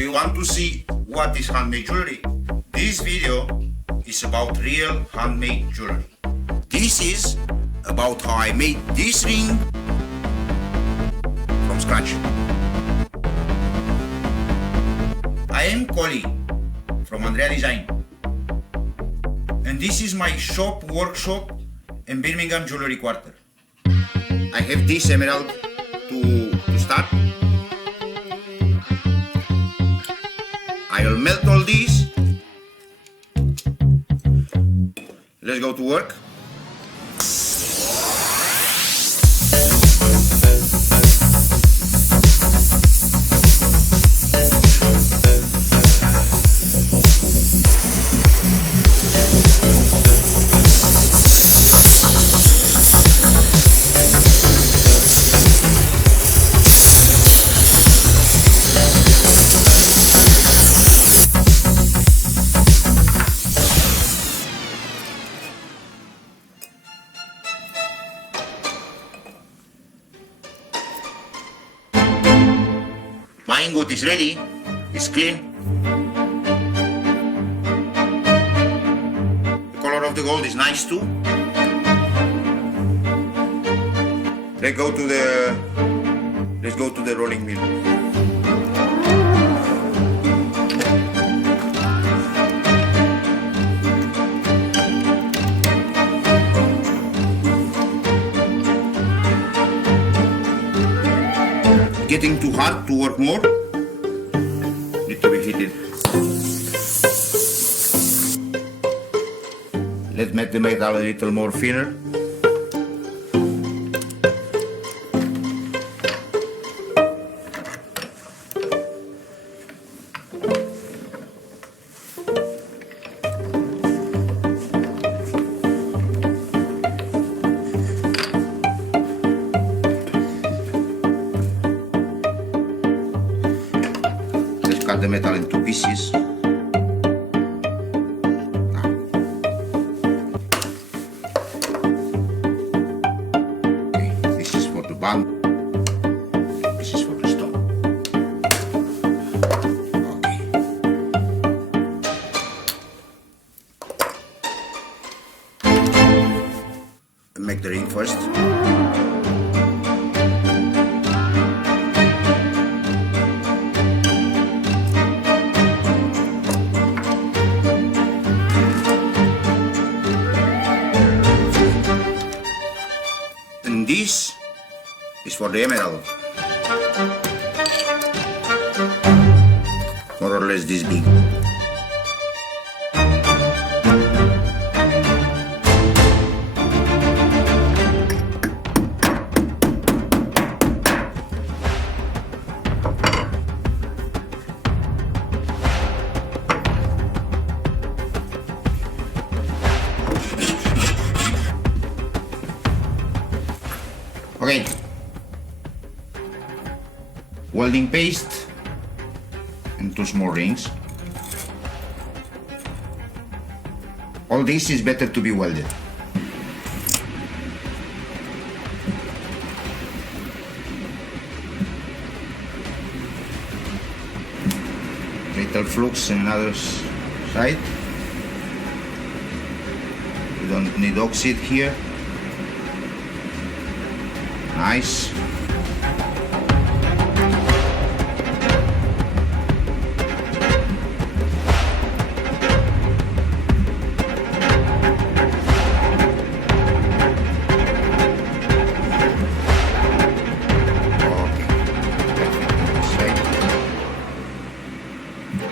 you want to see what is handmade jewelry? This video is about real handmade jewelry. This is about how I made this ring from scratch. I am Colin from Andrea Design, and this is my shop workshop in Birmingham Jewellery quarter. I have this emerald to start. I'll melt all these. Let's go to work. My ingot is ready, it's clean. The color of the gold is nice too. Let's go to the rolling mill. Getting too hard to work more, need to be heated. Let's make the metal a little more thinner. Cut the metal into pieces. Okay, this is for the band. This is for the stone. Okay. Make the ring first. This is for the emerald, more or less this big. Okay, welding paste and 2 small rings. All this is better to be welded. Little flux in another side. We don't need oxide here. Nice.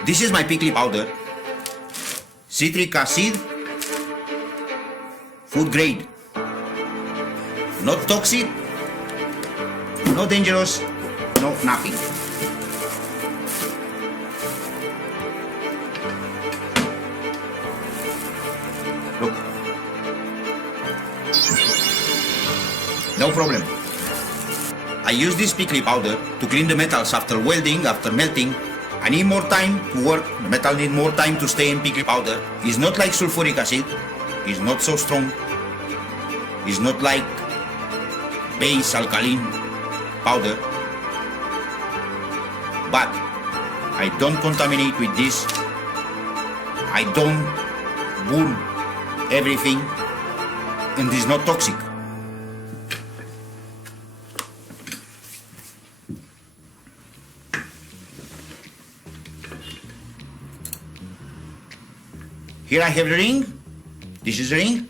This is my pickle powder, citric acid, food grade, not toxic, no dangerous, no nothing. Look. No problem. I use this pickle powder to clean the metals after welding, after melting. I need more time to work. The metal needs more time to stay in pickle powder. It's not like sulfuric acid. It's not so strong. It's not like base alkaline powder. But I don't contaminate with this. I don't burn everything, and it's not toxic. Here I have the ring. This is the ring.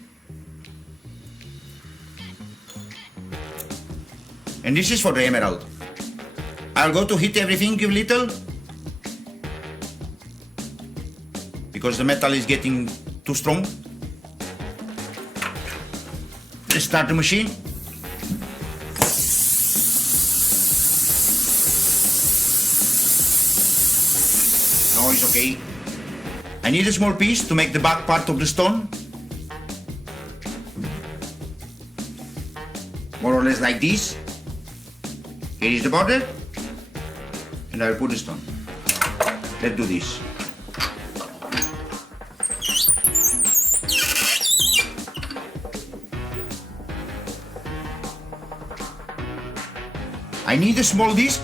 And this is for the emerald. I'll go to heat everything a little, because the metal is getting too strong. Let's start the machine. No, it's okay. I need a small piece to make the back part of the stone. More or less like this. Here is the border, and I'll put the stone. Let's do this. I need a small disc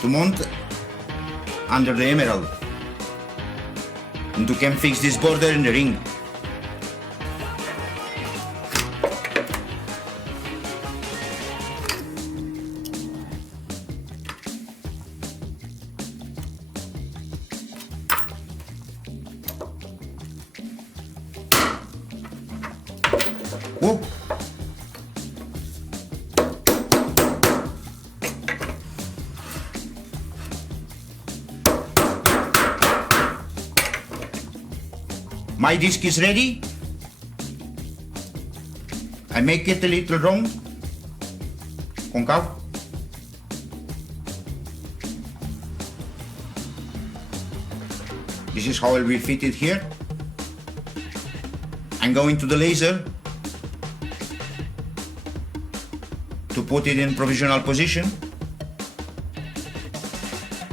to mount under the emerald, and to can fix this border in the ring. Whoa. My disc is ready. I make it a little wrong, concave. This is how I will fit it here. I'm going to the laser to put it in provisional position,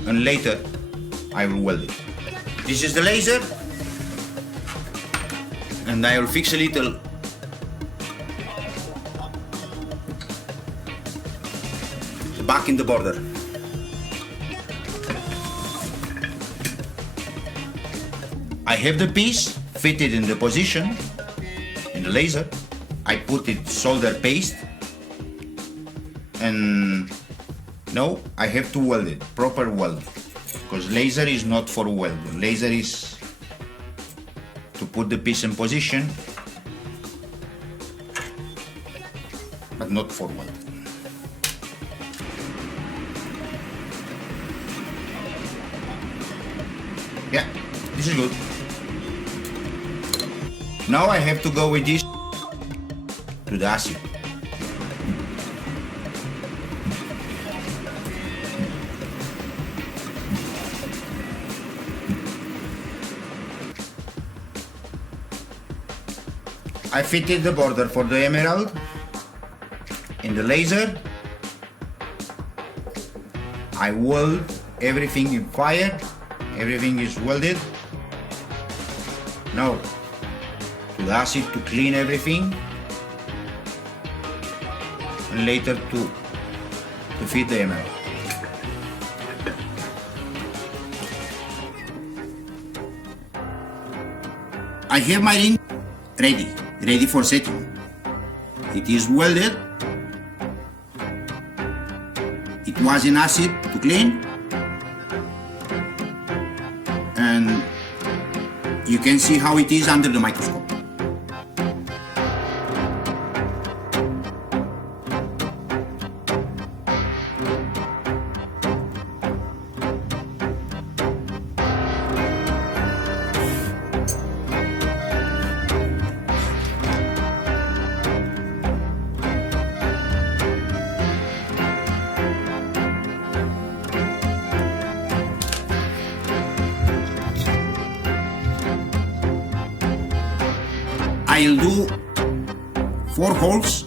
and later I will weld it. This is the laser, and I will fix a little the back in the border. I have the piece fitted in the position in the laser. I put it solder paste, and now I have to weld it, proper weld, because laser is not for welding. Laser is to put the piece in position, but not for welding. Yeah, this is good. Now I have to go with this to the acid. I fitted the border for the emerald in the laser. I weld everything in fire. Everything is welded. Now to the acid to clean everything, and later to fit the emerald. I have my ring ready for setting. It is welded. It was in acid to clean, and you can see how it is under the microscope. I'll do 4 holes,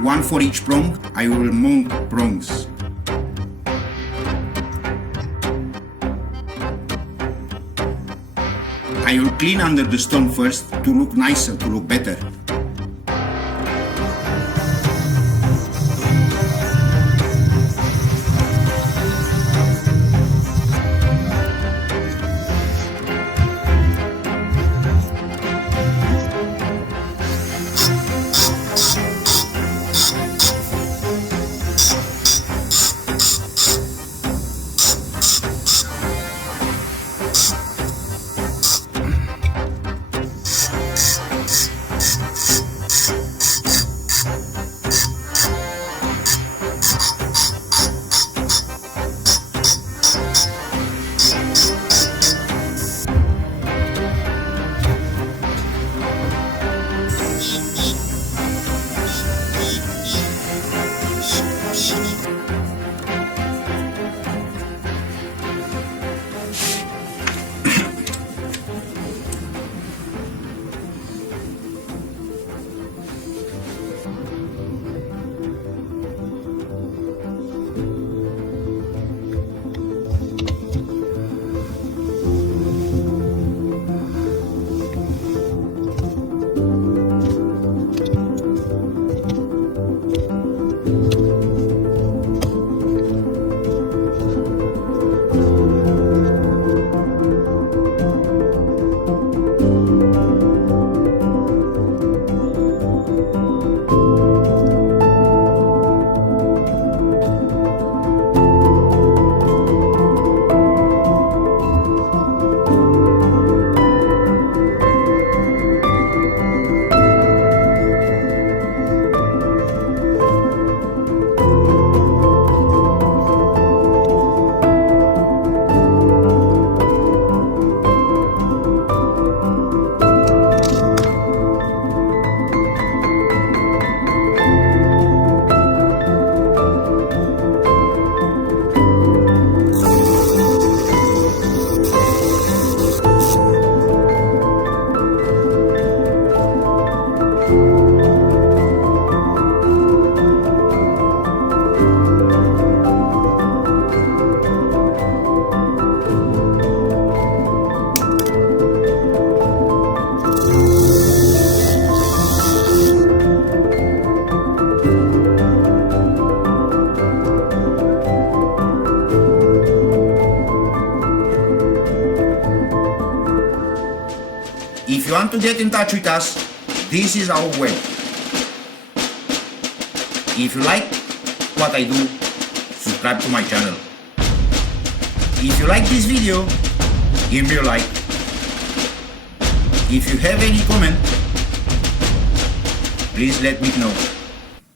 1 for each prong. I will mount prongs. I will clean under the stone first to look nicer, to look better. you want to get in touch with us, this is our web. If you like what I do, subscribe to my channel. If you like this video, give me a like. If you have any comment, please let me know.